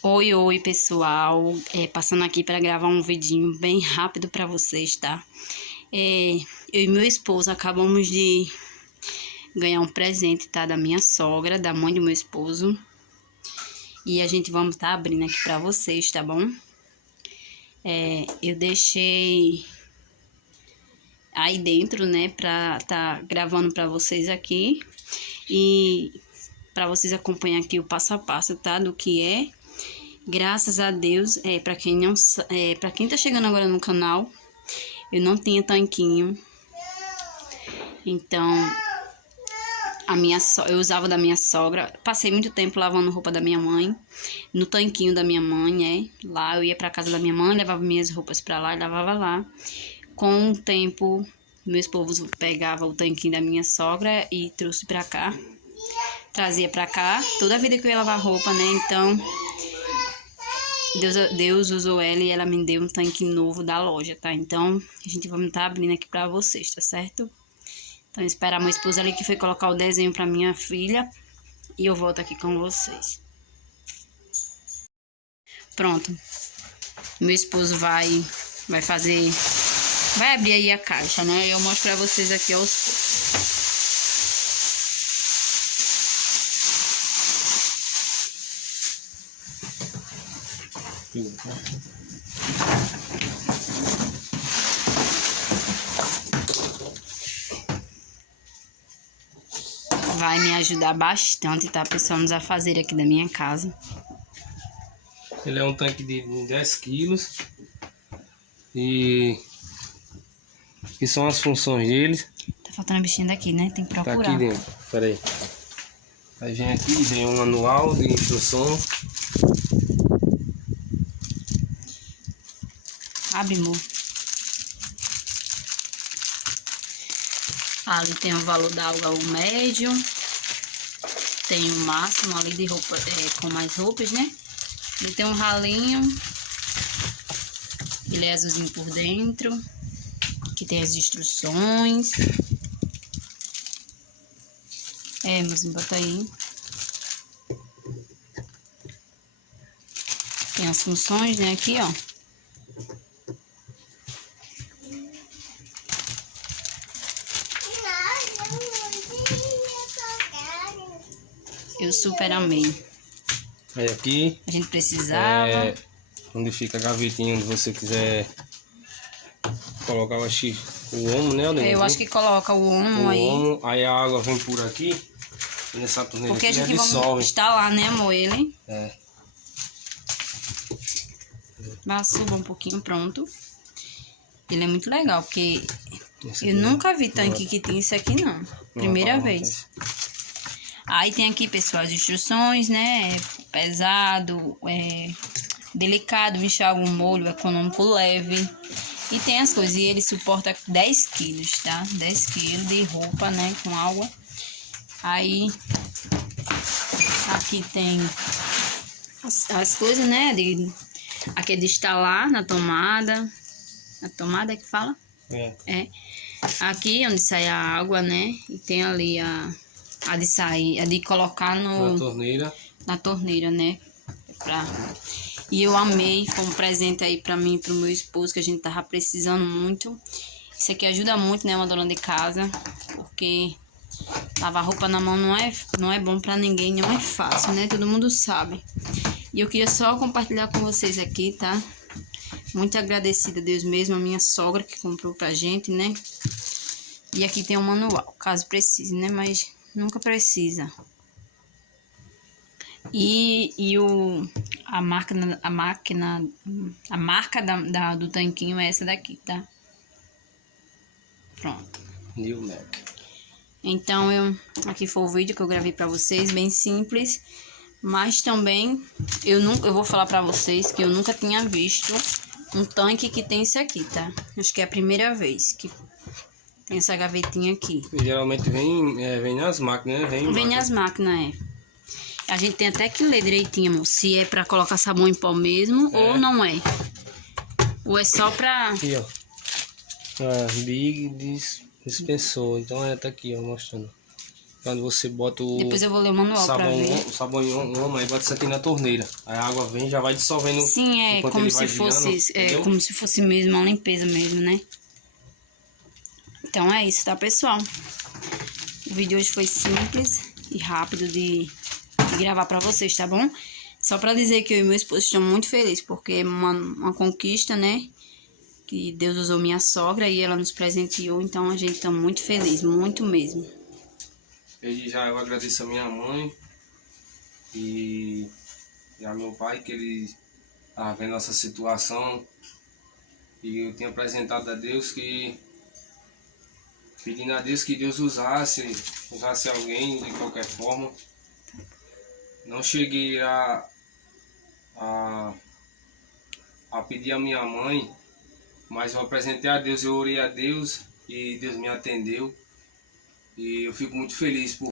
Oi, oi, pessoal. Passando aqui para gravar um vidinho bem rápido para vocês, tá? Eu e meu esposo acabamos de ganhar um presente, tá? Da minha sogra, da mãe do meu esposo. E a gente vamos estar abrindo aqui para vocês, tá bom? Eu deixei aí dentro, né, pra tá gravando para vocês aqui. E para vocês acompanhar aqui o passo a passo, tá? Do que é. Graças a Deus, para quem tá chegando agora no canal, eu não tinha tanquinho. Então, eu usava da minha sogra. Passei muito tempo lavando roupa da minha mãe, no tanquinho da minha mãe, Lá eu ia pra casa da minha mãe, levava minhas roupas pra lá e lavava lá. Com o tempo, meu esposo pegava o tanquinho da minha sogra e trouxe pra cá. Trazia pra cá, toda a vida que eu ia lavar roupa, né? Então, Deus usou ela e ela me deu um tanque novo da loja, tá? Então, a gente vai estar abrindo aqui pra vocês, tá certo? Então, esperar meu esposo ali que foi colocar o desenho pra minha filha. E eu volto aqui com vocês. Pronto. Meu esposo vai abrir aí a caixa, né? Eu mostro pra vocês aqui aos poucos. Vai me ajudar bastante, tá, pessoal, nos afazeres aqui da minha casa. Ele é um tanque de 10 quilos. E são as funções dele. Tá faltando a bichinha daqui, né? Tem que procurar. Tá aqui dentro, peraí. Aí vem aqui, vem um manual de instrução. Abre, amor. Ali tem o valor da água, o médio. Tem o máximo ali de roupa, com mais roupas, né? Ele tem um ralinho. Ele é azulzinho por dentro. Aqui tem as instruções. Mozinho, bota aí. Tem as funções, né? Aqui, ó. Eu super amei. Aí aqui a gente precisava. Onde fica a gavetinha, onde você quiser colocar o omo, né? Eu acho que coloca o omo aí. Aí a água vem por aqui. E nessa torneira porque aqui a gente dissolve. vai instalar, né, amor, ele. Suba um pouquinho, pronto. Ele é muito legal, porque eu nunca vi tanque que tem isso aqui, não. Primeira vez. Aí tem aqui, pessoal, as instruções, né? Pesado, delicado, enxágue um molho econômico leve. E tem as coisas, e ele suporta 10 quilos, tá? 10 quilos de roupa, né? Com água. Aí, aqui tem as coisas, né? Aqui é de instalar na tomada. Na tomada é que fala? Aqui onde sai a água, né? E tem ali a de sair, a de colocar na torneira, né? E eu amei, foi um presente aí pra mim e pro meu esposo, que a gente tava precisando muito. Isso aqui ajuda muito, né, uma dona de casa, porque lavar roupa na mão não é bom pra ninguém, não é fácil, né? Todo mundo sabe. E eu queria só compartilhar com vocês aqui, tá? Muito agradecida a Deus mesmo, a minha sogra que comprou pra gente, né? E aqui tem um manual, caso precise, né? Mas nunca precisa. E a marca do tanquinho é essa daqui, tá? Pronto. New Mac. Então, aqui foi o vídeo que eu gravei pra vocês, bem simples. Mas também, eu vou falar pra vocês que eu nunca tinha visto um tanque que tem isso aqui, tá? Acho que é a primeira vez que tem essa gavetinha aqui. Geralmente vem nas máquinas, né? Vem nas máquinas, A gente tem até que ler direitinho, amor, se é pra colocar sabão em pó mesmo ou não é. Ou é só pra... Aqui, ó. Big dispensou. Então tá aqui, ó, mostrando. Quando você bota o Depois eu vou ler o manual pra sabão, ver. o sabão em uma, aí bota isso aqui na torneira. Aí a água vem e já vai dissolvendo. Sim, é enquanto como ele se vai fosse, girando, como se fosse mesmo uma limpeza mesmo, né? Então é isso, tá, pessoal? O vídeo hoje foi simples e rápido de gravar pra vocês, tá bom? Só pra dizer que eu e meu esposo estamos muito felizes, porque é uma conquista, né? Que Deus usou minha sogra e ela nos presenteou, então a gente tá muito feliz, muito mesmo. Desde já eu agradeço a minha mãe e a meu pai, que ele estava vendo nossa situação, e eu tenho apresentado a Deus, pedindo a Deus que Deus usasse alguém de qualquer forma. Não cheguei a pedir a minha mãe, mas eu apresentei a Deus, eu orei a Deus e Deus me atendeu. E eu fico muito feliz por